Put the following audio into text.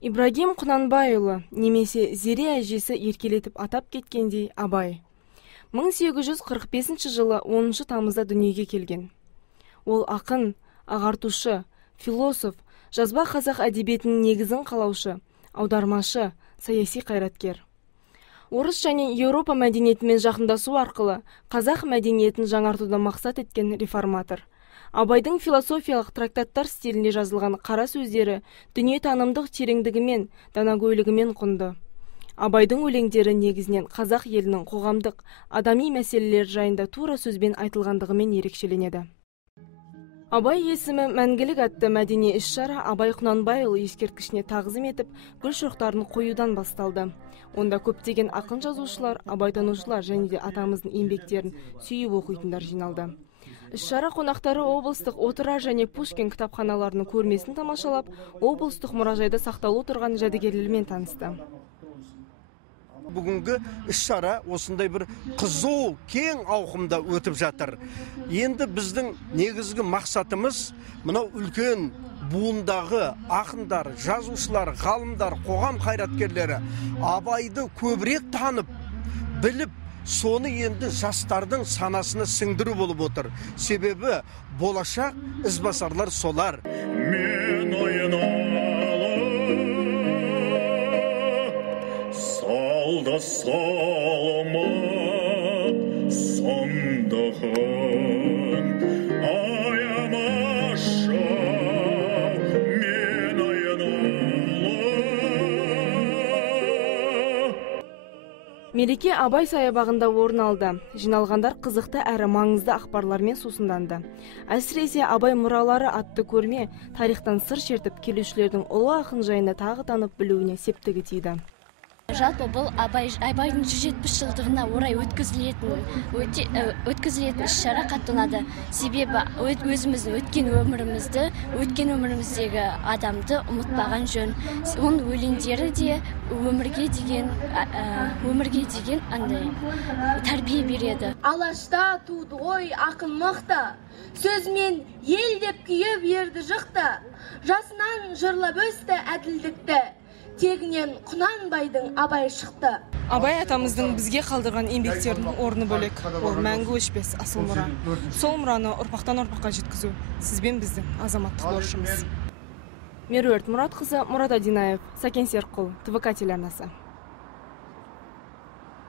Ибрагим Құнанбайұлы, немесе Зере әжесі еркелетіп атап кеткендей Абай. 1845 жылы 10 тамызда дүниеге келген. Ол ақын, ағартушы, философ, жазба қазақ әдебиетінің негізін қалаушы, аудармашы, саяси қайраткер. Орыс және Еуропа мәдениетімен жақындасу арқылы қазақ мәдениетін жаңартуды мақсат еткен реформатор. Абайдың философиялық трактаттар стилінде жазылған қара сөздері дүниетанымдық тереңдігімен, данагөйлігімен құнды. Абайдың өлеңдері негізінен қазақ елінің қоғамдық, адами мәселелер жайында тура сөзбен айтылғандығымен ерекшеленеді. Абай есімі мәңгілік атты мәдени іс-шара Абай Құнанбайұлы ескерткішіне тағзым етіп, гүл шоқтарын қоюдан басталды. Онда көптеген ақын жазушылар, абайтанушылар және де атамыздың еңбектерін сүйіп оқитындар жиналды. Іс-шара қонақтары облыстық Отырар және Пушкин кітапханаларының көрмесін тамашалап, облыстық мұражайда сақталу тұрған жәдігерлермен танысты. Бүгінгі іс-шара осындай бір қызу, кең ауқымда өтіп жатыр. Енді біздің негізгі мақсатымыз мынау үлкен буындағы ақындар, жазушылар, ғалымдар, қоғам қайраткерлері Абайды көбірек танып, біліп, соны енді жастардың санасына сіңдіру болып отыр. Себебі болашақ ізбасарлар солар. Мен салда саламат сандығын аямаша мен аяналы. Мереке Абай саябағында орын алды. Жиналғандар қызықты әрі маңызды ақпарлармен сусынданды. Әсіресе Абай мұралары атты көрме тарихтан сыр шертіп, келушілердің ұлы ақын жайында тағы танып білуіне септігі тиді. Жалпы бұл Абайдың 170 жылдығына орай өткізілетін іс-шара қатты ұнады. Себебі өзіміздің өткен өміріміздегі адамды ұмытпаған жөн. Оның өлеңдері де өмірге деген андай тәрбие береді. Алашта туды ғой ақын мықты, сөзмен ел деп күйе берді жықты, жасынан жырлап өсті әділдікті. Тегінен Құнанбайдың Абай шықты. Абай атамыздың бізге қалдырған еңбектерінің орны бөлек. Ол мәңгі өшпес асыл мұра. Сол мұраны ұрпақтан ұрпаққа жеткізу сізбен біздің азаматтық борышымыз. Меруерт Мұратқызы, Мұрат Адинаев, Сәкен Серікқұл, ТВК телеарнасы.